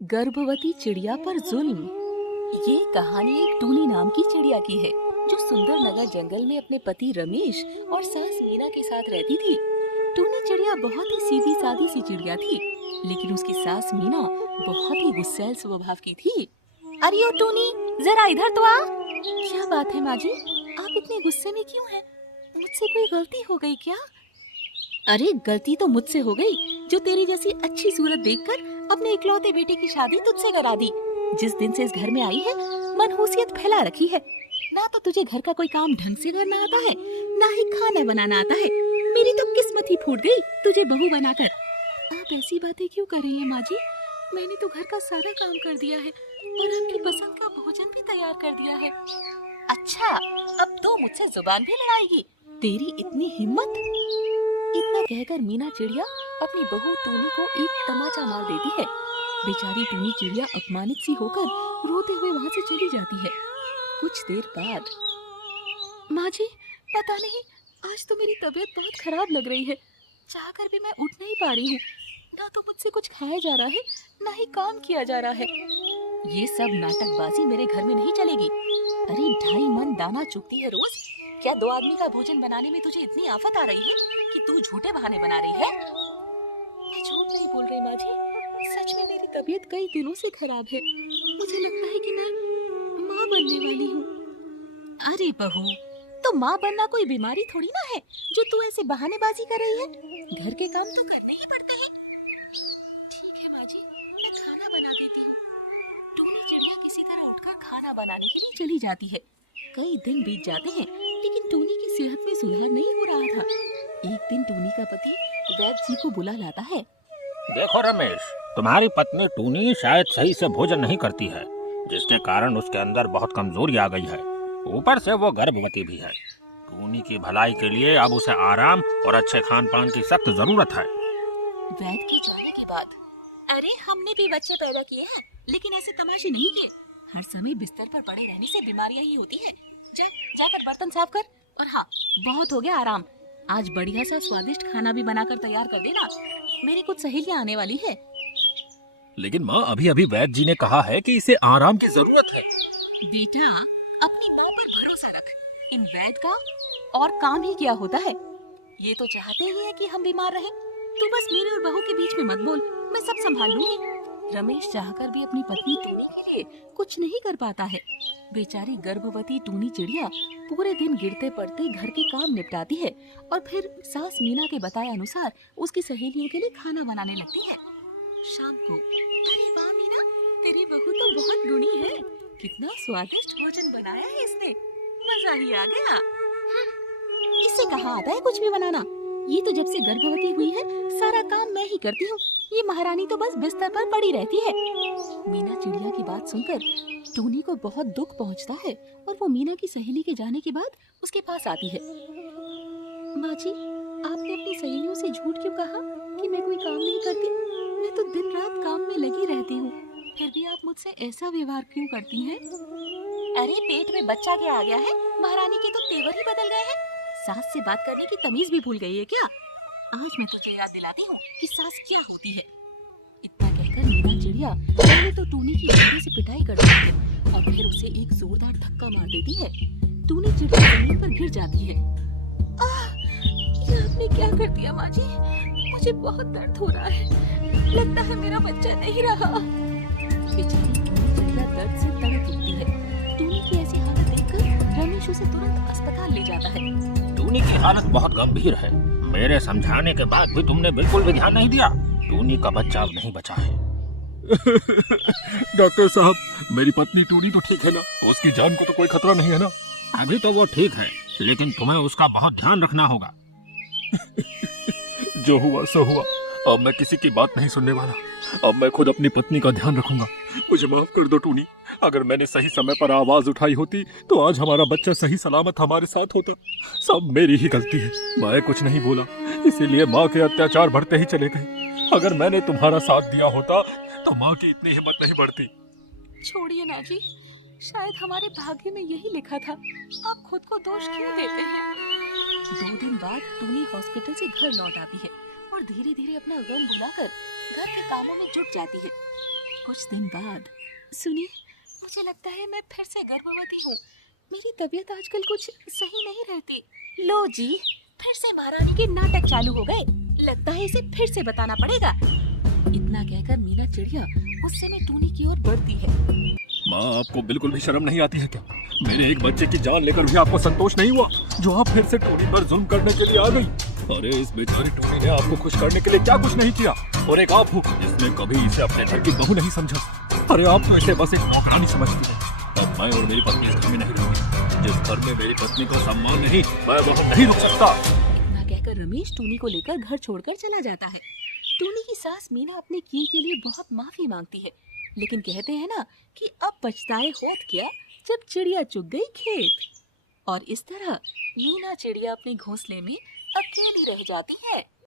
गर्भवती चिड़िया पर जुल्म। ये कहानी एक टूनी नाम की चिड़िया की है जो सुंदर नगर जंगल में अपने पति रमेश और सास मीना के साथ रहती थी। टूनी चिड़िया बहुत ही सीधी सादी सी चिड़िया थी, लेकिन उसकी सास मीना बहुत ही गुस्सैल स्वभाव की थी। अरे ओ टूनी, जरा इधर तो आ। क्या बात है माँ जी, आप इतने गुस्से में क्यों हैं? मुझसे कोई गलती हो गई क्या? अरे गलती तो मुझसे हो गई जो तेरी जैसी अच्छी सूरत देखकर अपने इकलौते बेटे की शादी तुझसे करा दी। जिस दिन से इस घर में आई है मनहूसियत फैला रखी है। ना तो तुझे घर का कोई काम ढंग से करना आता है, ना ही खाना बनाना आता है। मेरी तो किस्मत ही फूट गई तुझे बहू बनाकर। आप ऐसी बातें क्यों कर रही हैं माँ जी? मैंने तो घर का सारा काम कर दिया है और आपकी पसंद का भोजन भी तैयार कर दिया है। अच्छा, अब तो मुझसे जुबान भी लड़ाएगी? तेरी इतनी हिम्मत? इतना कहकर मीना चिड़िया अपनी बहू टूनी को एक तमाचा मार देती है। बेचारी टूनी चिड़िया अपमानित सी होकर रोते हुए वहाँ से चली जाती है। कुछ देर बाद, माँ जी, पता नहीं आज तो मेरी तबीयत बहुत खराब लग रही है। चाहकर भी मैं उठ नहीं पा रही हूँ। ना तो मुझसे कुछ खाया जा रहा है, ना ही काम किया जा रहा है। ये सब नाटकबाजी मेरे घर में नहीं चलेगी। अरे 2.5 मन दाना चुगती है रोज। क्या 2 आदमी का भोजन बनाने में तुझे इतनी आफत आ रही है कि तू झूठे बहाने बना रही है? मैं झूठ नहीं बोल रही माँ जी, सच में मेरी तबीयत कई दिनों से खराब है। मुझे लगता है कि मैं माँ बनने वाली हूँ। अरे बहू, तो माँ बनना कोई बीमारी थोड़ी ना है जो तू ऐसे बहानेबाजी कर रही है। घर के काम तो करने ही पड़ते हैं। ठीक है माँ जी, मैं खाना बना देती हूँ। टूनी चिड़िया किसी तरह उठकर खाना बनाने के लिए चली जाती है। कई दिन बीत जाते हैं, लेकिन टूनी की सेहत में सुधार नहीं हो रहा था। एक दिन टूनी का पति वैद्य जी को बुला लाता है। देखो रमेश, तुम्हारी पत्नी टूनी शायद सही से भोजन नहीं करती है, जिसके कारण उसके अंदर बहुत कमजोरी आ गई है। ऊपर से वो गर्भवती भी है। टूनी की भलाई के लिए अब उसे आराम और अच्छे खान पान की सख्त जरूरत है। वैद्य के जाने के बाद, अरे हमने भी बच्चे पैदा किए हैं, लेकिन ऐसे तमाशे नहीं किए। हर समय बिस्तर पर पड़े रहने से बीमारियां ही होती है। जाकर बर्तन साफ कर। और हाँ, बहुत हो गया आराम। आज बढ़िया सा स्वादिष्ट खाना भी बनाकर तैयार कर देना। मेरी कुछ सहेलियां आने वाली है। लेकिन माँ, अभी अभी वैद्य जी ने कहा है कि इसे आराम की जरूरत है। बेटा, अपनी माँ पर भरोसा रख। इन वैद्य का और काम ही क्या होता है? ये तो चाहते ही है कि हम बीमार रहें। तू बस मेरे और बहू के बीच में मत बोल, मैं सब संभाल लूंगी। रमेश चाहकर भी अपनी पत्नी टूनी के लिए कुछ नहीं कर पाता है। बेचारी गर्भवती टूनी चिड़िया पूरे दिन गिरते पड़ते घर के काम निपटाती है और फिर सास मीना के बताए अनुसार उसकी सहेलियों के लिए खाना बनाने लगती है। शाम को, अरे वाह मीना, तेरी बहू तो बहुत गुणी है। कितना स्वादिष्ट भोजन बनाया है इसने, मजा ही आ गया। इससे कहाँ आता है कुछ भी बनाना। ये तो जब से गर्भवती हुई है सारा काम मैं ही करती हूँ। ये महारानी तो बस बिस्तर पर पड़ी रहती है। मीना चिड़िया की बात सुनकर टूनी को बहुत दुख पहुँचता है और वो मीना की सहेली के जाने के बाद उसके पास आती है। माँ जी, आपने अपनी सहेलियों से झूठ क्यों कहा कि मैं कोई काम नहीं करती? मैं तो दिन रात काम में लगी रहती हूँ, फिर भी आप मुझसे ऐसा व्यवहार क्यों करती हैं? अरे पेट में बच्चा क्या आ गया है, महारानी के तो तेवर ही बदल गए हैं। सास से बात करने की तमीज भी भूल गई है क्या? आज मैं तुझे याद दिलाती हूँ कि सास क्या होती है। इतना कहकर मीना चिड़िया पहले तो टूनी की डंडे से पिटाई कर देती है और फिर उसे एक जोरदार धक्का मार देती है। टूनी चिड़िया जमीन पर गिर जाती है। ये आपने क्या कर दिया माँ जी? मुझे बहुत दर्द हो रहा है, लगता है मेरा बच्चा नहीं रहा। बेचारी टूनी चिड़िया दर्द से तड़प उठती है। टूनी की ऐसी हालत देखकर रमेश उसे तुरंत अस्पताल ले जाता है। टूनी की हालत बहुत गंभीर है। मेरे समझाने के बाद भी तुमने बिल्कुल भी ध्यान नहीं दिया। टूनी का बच्चा अब नहीं बचा है। डॉक्टर साहब, मेरी पत्नी टूनी तो ठीक है ना? उसकी जान को तो कोई खतरा नहीं है ना? अभी तो वो ठीक है, लेकिन तुम्हें उसका बहुत ध्यान रखना होगा। जो हुआ सो हुआ, अब मैं किसी की बात नहीं सुनने वाला। अब मैं खुद अपनी पत्नी का ध्यान रखूंगा। मुझे माफ कर दो टूनी। अगर मैंने सही समय पर आवाज उठाई होती तो आज हमारा बच्चा सही सलामत हमारे साथ होता। सब मेरी ही गलती है, मैं कुछ नहीं बोला, इसीलिए माँ के अत्याचार बढ़ते ही चले गए। अगर मैंने तुम्हारा साथ दिया होता तो माँ की इतनी हिम्मत नहीं बढ़ती। छोड़िए ना जी, शायद हमारे भाग्य में यही लिखा था। आप खुद को दोष क्यों देते हैं? 2 दिन बाद टूनी हॉस्पिटल से घर लौट आती है और धीरे धीरे अपना गम भुलाकर घर के कामों में जुट जाती है। कुछ दिन बाद, सुनिए, मुझे लगता है मैं फिर से गर्भवती हूँ। मेरी तबीयत आजकल कुछ सही नहीं रहती। लो जी, फिर से महारानी के नाटक चालू हो गए। लगता है इसे फिर से बताना पड़ेगा। इतना कहकर मीना चिड़िया गुस्से में टूनी की ओर बढ़ती है। माँ, आपको बिल्कुल भी शर्म नहीं आती है क्या? मेरे एक बच्चे की जान लेकर भी आपको संतोष नहीं हुआ, जो आप फिर से टोनी पर जुल्म करने के लिए आ गई। अरे इस बेचारी टोनी ने आपको खुश करने के लिए क्या कुछ नहीं किया, और एक आप हो जिसने कभी इसे अपने घर की बहू नहीं समझा। अरे आप तो इसे बस एक नौकरानी समझती हैं। अब मैं और मेरी पत्नी इस घर में नहीं रहेंगे। जिस घर में मेरी पत्नी को सम्मान नहीं, मैं वहाँ नहीं रुक सकता। इतना कहकर रमेश टूनी को लेकर घर छोड़कर चला जाता है। टूनी की सास मीना अपने किए के लिए बहुत माफी मांगती है, लेकिन कहते हैं ना कि अब पछताए होत क्या जब चिड़िया चुग गई खेत। और इस तरह मीना चिड़िया अपने घोंसले में अकेली रह जाती है।